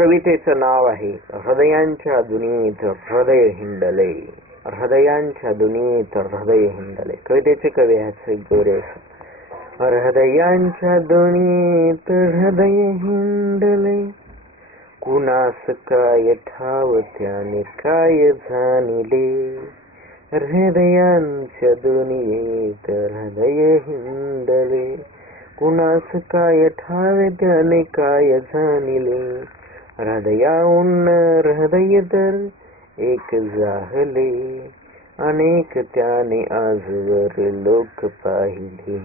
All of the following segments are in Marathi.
कवितेचं नाव आहे हृदयांच्या दुनीत हृदय हिंडले. हृदयांच्या दुनीत हृदय हिंडले. कवितेचे कवी आहेत श्री गोरेस. हृदयांच्या दुनीत हृदय हिंडले, कुणास काय ठाव त्याने काय जाणिले. हृदयांच्या दुनियेत हृदय हिंडले, कुणास काय ठाव त्याने काय जाणिले. हृदयाहून हृदय तर एक जाहले, अनेक त्याने आजवर लोक पाहिले.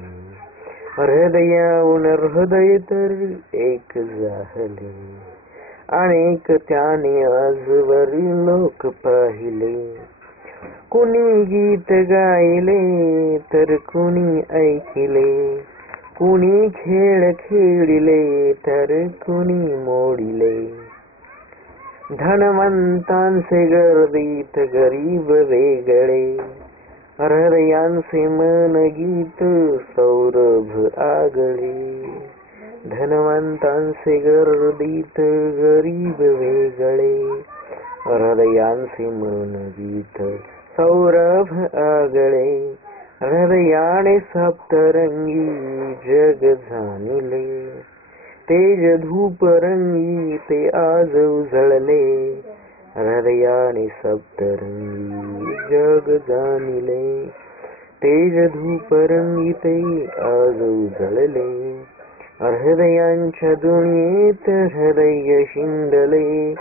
हृदयाहून हृदय तर एक जाहले, अनेक त्याने आजवर लोक पाहिले. कुणी गीत गायले तर कुणी ऐकिले, कुणी खेळ खेळिले तर कुणी मोडिले. धनवंतांचे गर्दीत गरीब वेगळे, हृदयांचे मन गीत सौरभ आगळे. धनवंतांचे गर्दीत गरीब वेगळे, हृदयांचे मन गीत सौरभ आगळे. हृदयाने सप्तरंगी जग जाणिले, तेज धूप रंगी ते आज उजळले. हृदयाने सप्तरंगी जग जाणिले, तेज धूप रंगी ते आज उजळले. हृदयांच्या दुनियेत हृदय हिंडले,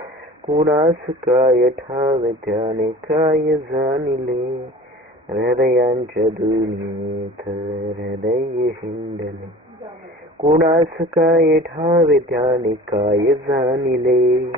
कुणास काय ठाव त्याने काय जाणिले. हृदयांच्या दुनियेत हृदय हिंडले, कुणास काय ठाव त्याने काय जाणिले.